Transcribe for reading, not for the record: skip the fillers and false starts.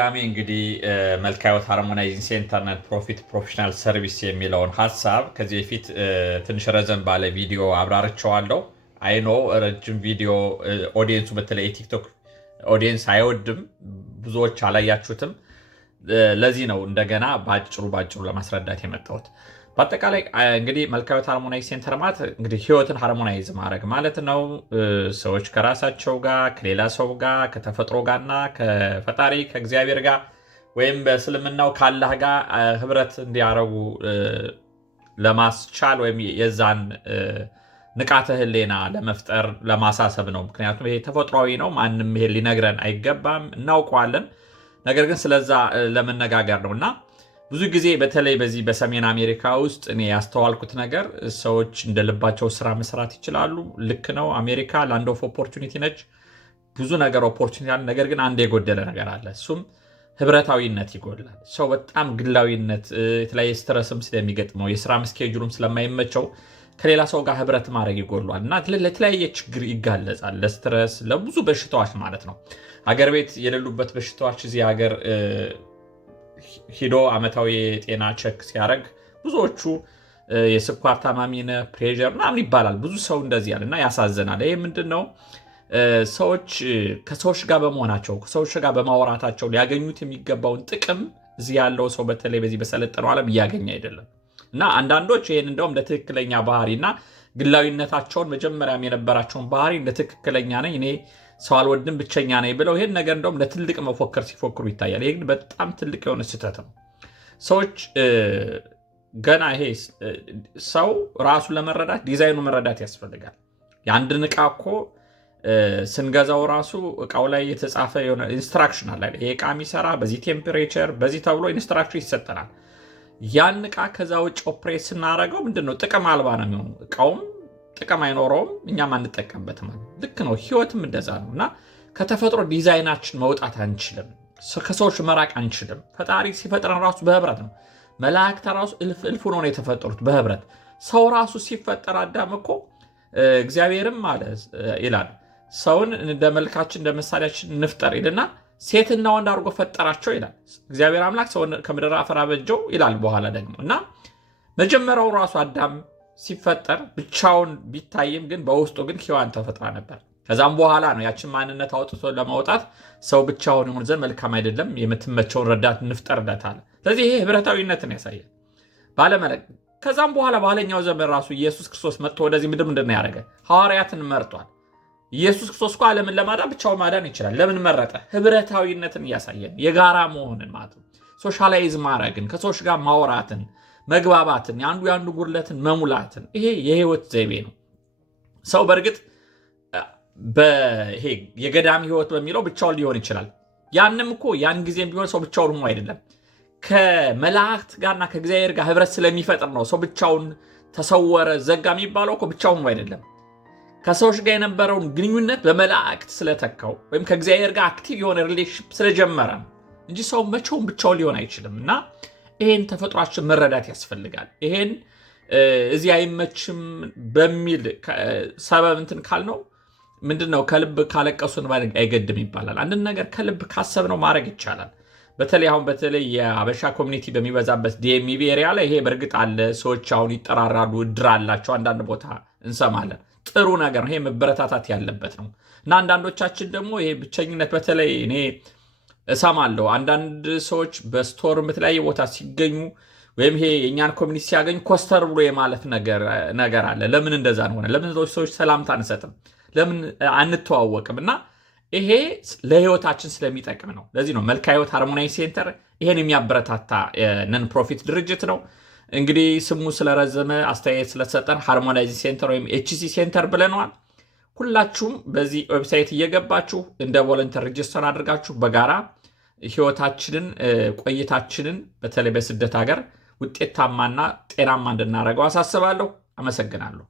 ዳሜ እንግዲህ መልካ ህይወት ሃርሞናይዚንግ ሴንተር ነን ፕሮፊት ፕሮፌሽናል ሰርቪስ የሚለውን ሀሳብ ከዚህ በፊት ትንሽ ረዘም ባለ ቪዲዮ አብራርቸዋለሁ። አይኖ ረጅም ቪዲዮ ኦዲየንሱ በተለይ የቲክቶክ ኦዲየንስ አይወድም፣ ብዙዎች አላያችሁትም። ለዚህ ነው እንደገና ባጭሩ ለማስረዳት የመጣሁት። በአጠቃላይ እንግዲህ መልካ ህይወት ሃርሞናይዝ ሴንተር ማለት እንግዲህ ህይወትን ሃርሞናይዝ ማድረግ ማለት ነው። ሰዎች ከራሳቸው ጋር ከሌላ ሰው ጋር ከተፈጥሮ ጋርና ከፈጣሪ ከእግዚአብሔር ጋር ወይም በእስልምናው ካላህ ጋር ህብረት እንዲያረጉ ለማስቻል ወይም የዛን ንቃተ ህሌና ለመፍጠር ለማሳሰብ ነው። ምክንያቱም ይሄ ተፈጥሯዊ ነው። ማንም ይሄ ሊነግረን አይገባም፣ እናውቀዋለን። ነገር ግን ስለዛ ለመነጋገር ነው እና ብዙ ጊዜ በተለይ በዚህ በሰሜን አሜሪካ ውስጥ እኔ ያስተዋልኩት ነገር ሰዎች እንደልባቸው ስራ መስራት ይችላሉ። ልክ ነው። አሜሪካ ላንድ ኦፍ ኦፖርቹኒቲ ነች። ብዙ ነገር ኦፖርቹኒቲ አለ። ነገር ግን አንድ የጎደለ ነገር አለ። እሱም ህብረታዊነት ይጎላል። ሰው በጣም ግላዊነት፣ የተለያየ ስትረስም ስለሚገጥመው የስራ ስኬጁሉም ስለማይመቸው ከሌላ ሰው ጋር ህብረት ማድረግ ይጎሏል እና ለተለያየ ችግር ይጋለጻል። ለስትረስ፣ ለብዙ በሽታዎች ማለት ነው። ሀገር ቤት የሌሉበት በሽታዎች እዚህ ሀገር ሂዶ አመታዊ የጤና ቸክ ሲያደርግ ብዙዎቹ የስኳር ታማሚ ነህ፣ ፕሬዠር ምናምን ይባላል። ብዙ ሰው እንደዚህ ያለ እና ያሳዝናል። ይህ ምንድን ነው? ሰዎች ከሰዎች ጋር በመሆናቸው ከሰዎች ጋር በማወራታቸው ሊያገኙት የሚገባውን ጥቅም እዚህ ያለው ሰው በተለይ በዚህ በሰለጠነው ዓለም እያገኘ አይደለም እና አንዳንዶች ይህን እንደውም እንደ ትክክለኛ ባህሪ እና ግላዊነታቸውን መጀመሪያም የነበራቸውን ባህሪ እንደ ትክክለኛ ነኝ እኔ ሰው አልወድም ብቸኛ ነኝ ብለው ይህን ነገር እንደውም ለትልቅ መፎከር ሲፎክሩ ይታያል። ይህ ግን በጣም ትልቅ የሆነ ስህተት ነው። ሰዎች ገና ይሄ ሰው ራሱን ለመረዳት ዲዛይኑ መረዳት ያስፈልጋል። የአንድን ዕቃ እኮ ስንገዛው ራሱ እቃው ላይ የተጻፈ የሆነ ኢንስትራክሽን አለ። ይሄ ዕቃ የሚሰራ በዚህ ቴምፕሬቸር በዚህ ተብሎ ኢንስትራክሽን ይሰጠናል። ያን ዕቃ ከዛ ውጭ ኦፕሬት ስናደርገው ምንድነው ጥቅም አልባ ነው የሚሆኑ። እቃውም ጥቅም አይኖረውም፣ እኛም አንጠቀምበትም። ልክ ነው። ህይወትም እንደዛ ነው እና ከተፈጥሮ ዲዛይናችን መውጣት አንችልም። ከሰዎች መራቅ አንችልም። ፈጣሪ ሲፈጥረን ራሱ በህብረት ነው። መላእክት ራሱ እልፍ ሆነው ነው የተፈጠሩት በህብረት። ሰው ራሱ ሲፈጠር አዳም እኮ እግዚአብሔርም አለ ይላል ሰውን እንደ መልካችን እንደ ምሳሌያችን እንፍጠር ይልና ሴትና ወንድ አድርጎ ፈጠራቸው ይላል። እግዚአብሔር አምላክ ሰውን ከምድር አፈር አበጀው ይላል በኋላ ደግሞ እና መጀመሪያው ራሱ አዳም ሲፈጠር ብቻውን ቢታይም ግን በውስጡ ግን ሔዋን ተፈጥራ ነበር። ከዛም በኋላ ነው ያችን ማንነት አውጥቶ ለማውጣት ሰው ብቻውን ይሆን ዘንድ መልካም አይደለም፣ የምትመቸውን ረዳት እንፍጠርለት አለ። ስለዚህ ይሄ ህብረታዊነትን ያሳያል ባለመለክ። ከዛም በኋላ በኋለኛው ዘመን ራሱ ኢየሱስ ክርስቶስ መጥቶ ወደዚህ ምድር ምንድን ነው ያደረገ? ሐዋርያትን መርጧል። ኢየሱስ ክርስቶስ እኮ ዓለምን ለማዳን ብቻውን ማዳን ይችላል። ለምን መረጠ? ህብረታዊነትን እያሳየን የጋራ መሆንን ማለት ነው። ሶሻላይዝ ማድረግን፣ ከሰዎች ጋር ማውራትን፣ መግባባትን፣ የአንዱ ጉድለትን መሙላትን። ይሄ የህይወት ዘይቤ ነው። ሰው በእርግጥ ይሄ የገዳም ህይወት በሚለው ብቻውን ሊሆን ይችላል። ያንም እኮ ያን ጊዜም ቢሆን ሰው ብቻውን ሆኖ አይደለም። ከመላእክት ጋርና ከእግዚአብሔር ጋር ህብረት ስለሚፈጥር ነው ሰው ብቻውን ተሰወረ ዘጋ የሚባለው እኮ ብቻውን አይደለም። ከሰዎች ጋር የነበረውን ግንኙነት በመላእክት ስለተካው ወይም ከእግዚአብሔር ጋር አክቲቭ የሆነ ሪሌሽንሽፕ ስለጀመረ እንጂ ሰው መቼውም ብቻውን ሊሆን አይችልም እና ይሄን ተፈጥሯችን መረዳት ያስፈልጋል። ይሄን እዚህ አይመችም በሚል ሰበብ እንትን ካልነው ምንድነው ከልብ ካለቀሱን ማለት አይገድም ይባላል። አንድን ነገር ከልብ ካሰብነው ማድረግ ይቻላል። በተለይ የአበሻ ኮሚኒቲ በሚበዛበት ዲኤምቪ ኤሪያ ላይ ይሄ በእርግጥ አለ። ሰዎች አሁን ይጠራራሉ፣ እድር አላቸው። አንዳንድ ቦታ እንሰማለን። ጥሩ ነገር ነው። ይሄ መበረታታት ያለበት ነው እና አንዳንዶቻችን ደግሞ ይሄ ብቸኝነት በተለይ እኔ እሰማለሁ አንዳንድ ሰዎች በስቶር በተለያየ ቦታ ሲገኙ ወይም ይሄ የእኛን ኮሚኒቲ ሲያገኙ ኮስተር ብሎ የማለት ነገር አለ። ለምን እንደዛ ሆነ? ለምን ሰዎች ሰላምታ አንሰጥም? ለምን አንተዋወቅም? እና ይሄ ለህይወታችን ስለሚጠቅም ነው። ለዚህ ነው መልካ ህይወት ሃርሞናይዝ ሴንተር ይሄን የሚያበረታታ ነን ፕሮፊት ድርጅት ነው። እንግዲህ ስሙ ስለረዘመ አስተያየት ስለተሰጠን ሃርሞናይዝ ሴንተር ወይም ኤችሲ ሴንተር ብለነዋል። ሁላችሁም በዚህ ዌብሳይት እየገባችሁ እንደ ቮለንተር ሬጅስተር አድርጋችሁ በጋራ ህይወታችንን ቆይታችንን በተለይ በስደት ሀገር ውጤታማና ጤናማ እንድናደርገው አሳስባለሁ። አመሰግናለሁ።